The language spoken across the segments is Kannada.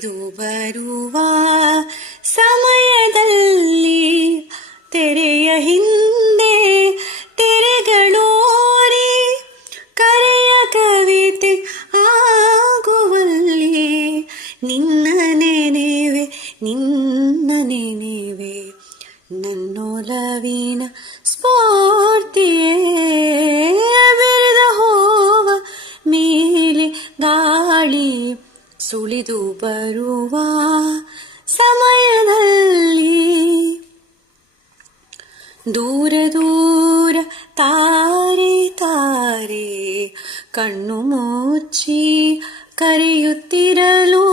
ಸುಳಿದು ಬರುವ ಸಮಯದಲ್ಲಿ ತೆರೆಯ ಹಿಂದೆ ತೆರೆಗಳೋರಿ ಕರೆಯ ಕವಿತೆ ಆಗುವಲ್ಲಿ ನಿನ್ನ ನೆನೆವೆ ನನ್ನೊಲವಿನ ಸ್ಫೂರ್ತಿಯೇ ಬಿರಿದ ಹೋವ ಮೇಲೆ ಗಾಳಿ ಸುಳಿದು ಬರುವ ಸಮಯದಲ್ಲಿ ದೂರ ದೂರ ತಾರೆ ಕಣ್ಣು ಮುಚ್ಚಿ ಕರೆಯುತ್ತಿರಲು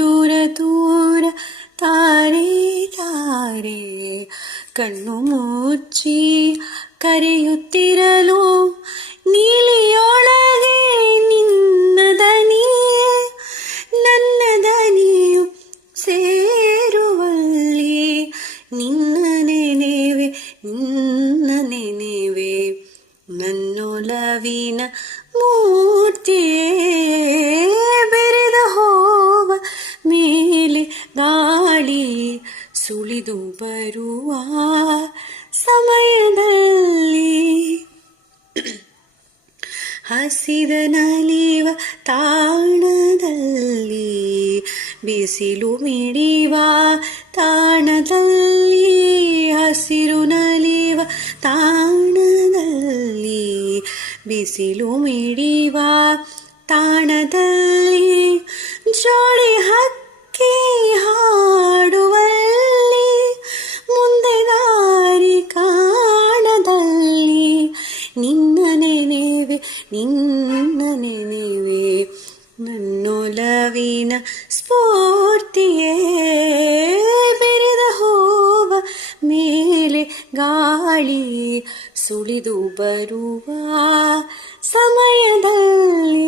ದೂರ ದೂರ ತಾರೆ ಕಣ್ಣು ಮುಚ್ಚಿ ಕರೆಯುತ್ತಿರಲು ನೀಲಿಯೊಳಗೆ ನಿನ್ನ ದನಿಯೇ ನನ್ನ ದನಿಯು ಸೇರುವಲ್ಲಿ ನಿನ್ನ ನೆನೆವೆ ನನ್ನೊಲವಿನ ಮೂರ್ತಿಯೇ ಬೆರೆದ ಹೋವ ಮೇಲೆ ಗಾಳಿ ಸುಳಿದು ಬರುವ ಸಮಯದಲ್ಲಿ ಹಸಿದ ನಲಿವ ತಾಣದಲ್ಲಿ ಬಿಸಿಲು ಮಿಡಿವ ತಾಣದಲ್ಲಿ ಹಸಿರು ನಲಿವ ತಾಣದಲ್ಲಿ ಬಿಸಿಲು ಮಿಡಿವ ತಾಣದಲ್ಲಿ ಜೋಡಿ ಹಕ್ಕಿ ಹಾಡುವಲ್ಲಿ ಮುಂದೆ ದಾರಿ ಕಾಣದಲ್ಲಿ ನಿನ್ನ ನೆನೆವೆ ನನ್ನೊಲವಿನ ಸ್ಫೂರ್ತಿಯೇ ಬೆರೆದ ಹೋವ ಮೇಲೆ ಗಾಳಿ ಸುಳಿದು ಬರುವ ಸಮಯದಲ್ಲಿ